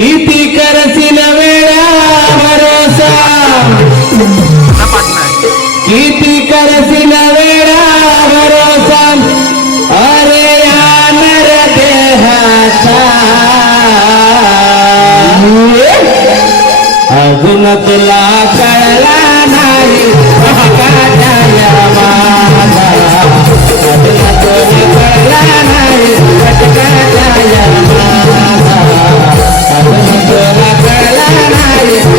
ఇతి కరసిన వేళ భరోసా ఇతి కరసిన వేళ భరోసా Yeah.